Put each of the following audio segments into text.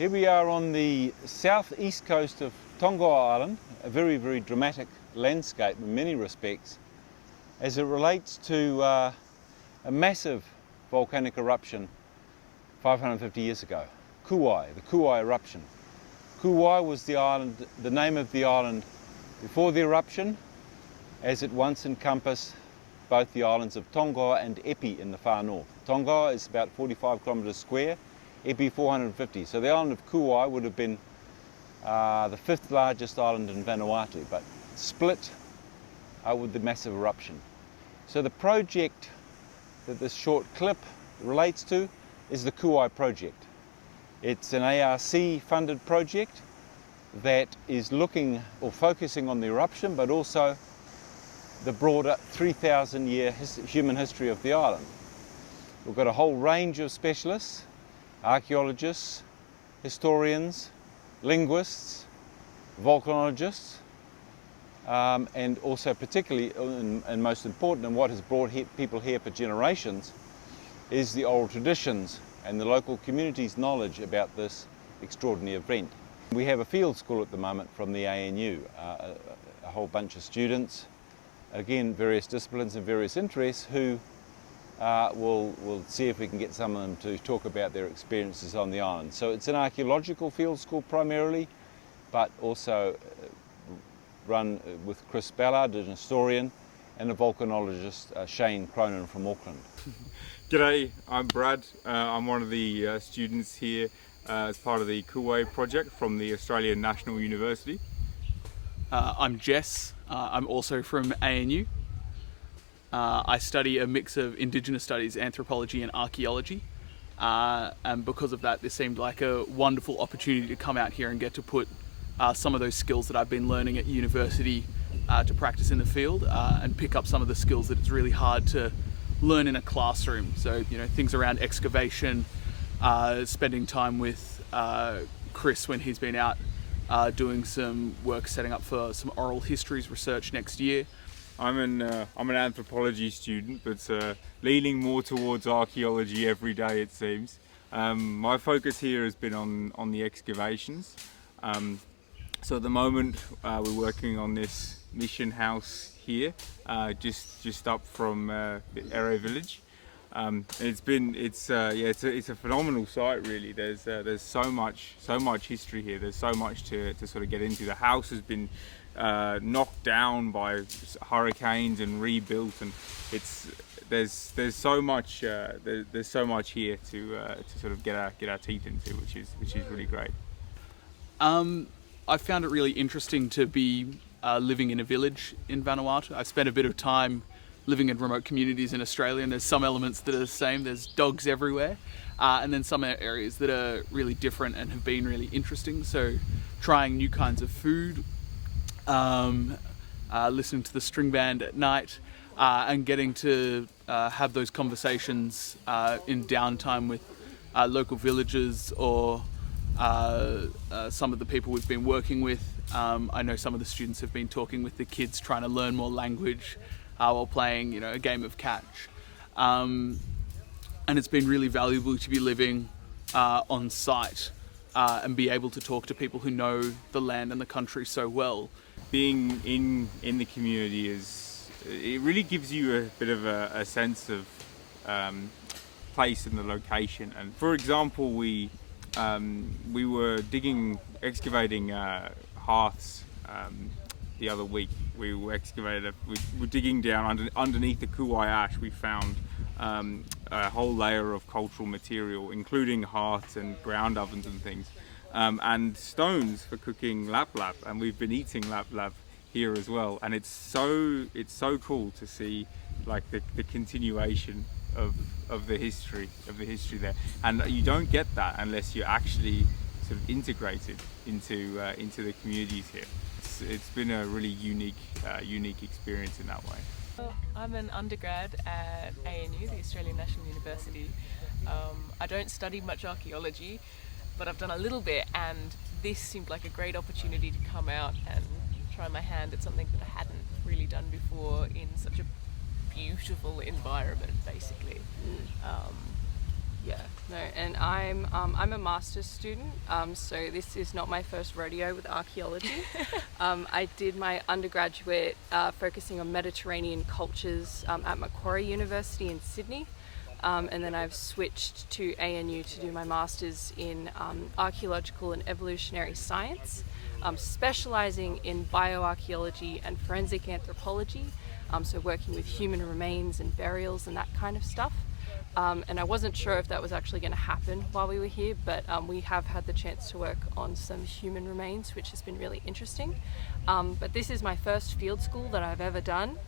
Here we are on the southeast coast of Tongoa Island, a very, very dramatic landscape in many respects as it relates to a massive volcanic eruption 550 years ago, Kauai, the Kauai eruption. Kauai was the island, the name of the island before the eruption, as it once encompassed both the islands of Tongoa and Epi in the far north. Tongoa is about 45 kilometres square, Epi 450. So the island of Kauai would have been the fifth largest island in Vanuatu, but split with the massive eruption. So the project that this short clip relates to is the Kauai project. It's an ARC funded project that is looking or focusing on the eruption, but also the broader 3,000 year human history of the island. We've got a whole range of specialists, archaeologists, historians, linguists, volcanologists, and also particularly and most important, and what has brought people here for generations, is the oral traditions and the local community's knowledge about this extraordinary event. We have a field school at the moment from the ANU, a whole bunch of students, again various disciplines and various interests, who we'll see if we can get some of them to talk about their experiences on the island. So it's an archaeological field school primarily, but also run with Chris Ballard, an historian, and a volcanologist, Shane Cronin from Auckland. G'day, I'm Brad. I'm one of the students here as part of the Kauai project from the Australian National University. I'm Jess. I'm also from ANU. I study a mix of Indigenous studies, anthropology and archaeology, and because of that this seemed like a wonderful opportunity to come out here and get to put some of those skills that I've been learning at university to practice in the field, and pick up some of the skills that it's really hard to learn in a classroom. So, you know, things around excavation, spending time with Chris when he's been out doing some work setting up for some oral histories research next year. I'm an anthropology student, but leaning more towards archaeology every day, it seems. My focus here has been on the excavations. So at the moment we're working on this mission house here, just up from the Ero village. It's a phenomenal site really. There's so much history here. There's so much to sort of get into. The house has been knocked down by hurricanes and rebuilt, and there's so much here to sort of get our teeth into, which is really great. I found it really interesting to be living in a village in Vanuatu. I've spent a bit of time living in remote communities in Australia, and there's some elements that are the same. There's dogs everywhere, and then some areas that are really different and have been really interesting. So trying new kinds of food, listening to the string band at night, and getting to have those conversations in downtime with local villagers or some of the people we've been working with. I know some of the students have been talking with the kids, trying to learn more language while playing, you know, a game of catch. And it's been really valuable to be living on site and be able to talk to people who know the land and the country so well. Being in the community it really gives you a bit of a sense of place in the location. And for example, we were excavating hearths the other week. We were digging down underneath the Kauai ash. We found a whole layer of cultural material, including hearths and ground ovens and things, and stones for cooking lap-lap. And we've been eating lap-lap here as well. And it's so cool to see like the continuation of the history there. And you don't get that unless you're actually sort of integrated into the communities here. It's been a really unique experience in that way. Well, I'm an undergrad at ANU, the Australian National University. I don't study much archaeology, but I've done a little bit, and this seemed like a great opportunity to come out and try my hand at something that I hadn't really done before in such a beautiful environment, basically. Yeah, no, and I'm a master's student, so this is not my first rodeo with archaeology. I did my undergraduate focusing on Mediterranean cultures at Macquarie University in Sydney, and then I've switched to ANU to do my master's in archaeological and evolutionary science, specialising in bioarchaeology and forensic anthropology, so working with human remains and burials and that kind of stuff. And I wasn't sure if that was actually going to happen while we were here, but we have had the chance to work on some human remains, which has been really interesting. But this is my first field school that I've ever done.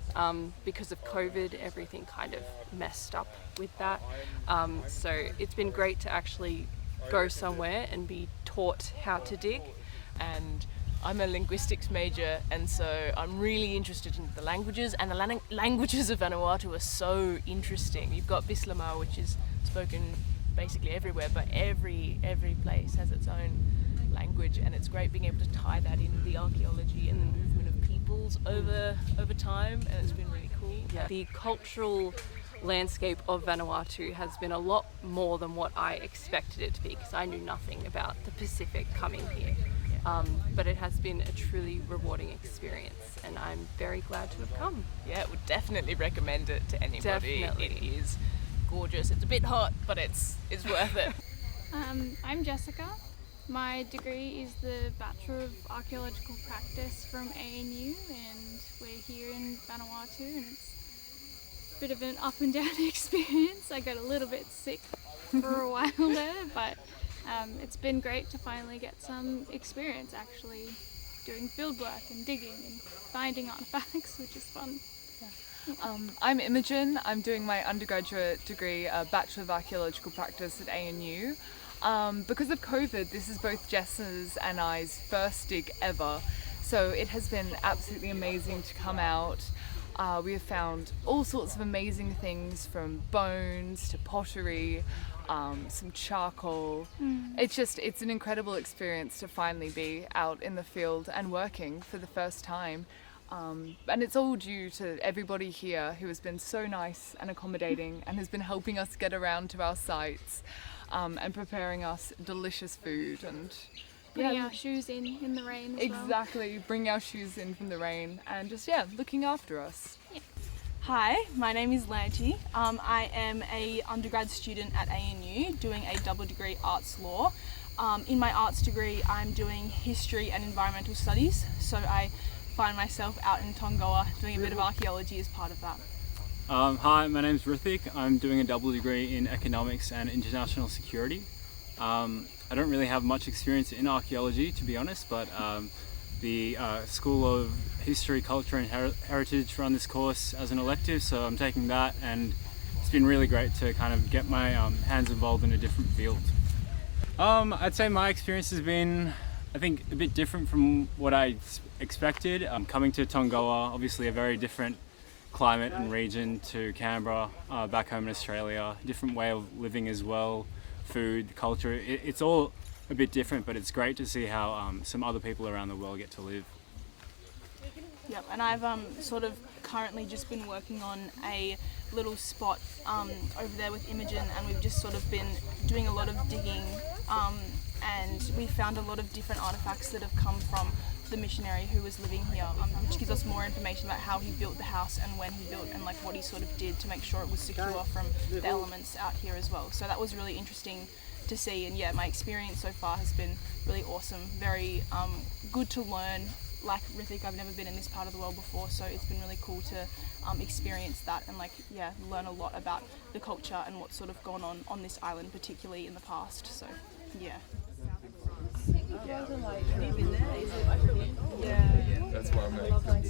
Because of COVID, everything kind of messed up with that. So it's been great to actually go somewhere and be taught how to dig. And I'm a linguistics major, and so I'm really interested in the languages, and the languages of Vanuatu are so interesting. You've got Bislama, which is spoken basically everywhere, but every place has its own language, and it's great being able to tie that in the archaeology and the movement of peoples over time, and it's been really cool. Yeah. The cultural landscape of Vanuatu has been a lot more than what I expected it to be, because I knew nothing about the Pacific coming here. But it has been a truly rewarding experience, and I'm very glad to have come. Yeah, would definitely recommend it to anybody. Definitely. It is gorgeous. It's a bit hot, but it's worth it. I'm Jessica. My degree is the Bachelor of Archaeological Practice from ANU, and we're here in Vanuatu, and it's a bit of an up and down experience. I got a little bit sick for a while there, but it's been great to finally get some experience actually doing field work and digging and finding artifacts, which is fun. I'm Imogen. I'm doing my undergraduate degree, Bachelor of Archaeological Practice at ANU. Because of COVID, this is both Jess's and I's first dig ever, so it has been absolutely amazing to come out. We have found all sorts of amazing things, from bones to pottery, some charcoal. It's an incredible experience to finally be out in the field and working for the first time. And it's all due to everybody here who has been so nice and accommodating and has been helping us get around to our sites, and preparing us delicious food and Putting our shoes in the rain as well. Exactly, bring our shoes in from the rain and just looking after us. Hi, my name is Lanty. I am a undergrad student at ANU doing a double degree arts law. In my arts degree, I'm doing history and environmental studies, so I find myself out in Tongoa doing a bit of archaeology as part of that. Hi, my name's Rithik. I'm doing a double degree in economics and international security. I don't really have much experience in archaeology, to be honest, but the School of History, Culture and Heritage run this course as an elective, so I'm taking that, and it's been really great to kind of get my hands involved in a different field. I'd say my experience has been, I think, a bit different from what I expected. Coming to Tongoa, obviously a very different climate and region to Canberra, back home in Australia, different way of living as well, food, culture, it's all a bit different, but it's great to see how some other people around the world get to live. Yep, and I've sort of currently just been working on a little spot over there with Imogen, and we've just sort of been doing a lot of digging, and we found a lot of different artifacts that have come from the missionary who was living here, which gives us more information about how he built the house and when he built, and like what he sort of did to make sure it was secure from the elements out here as well. So that was really interesting to see, and my experience so far has been really awesome, very good to learn. Like Rithik, I've never been in this part of the world before, so it's been really cool to experience that and learn a lot about the culture and what's sort of gone on this island, particularly in the past. So That's why I'm like,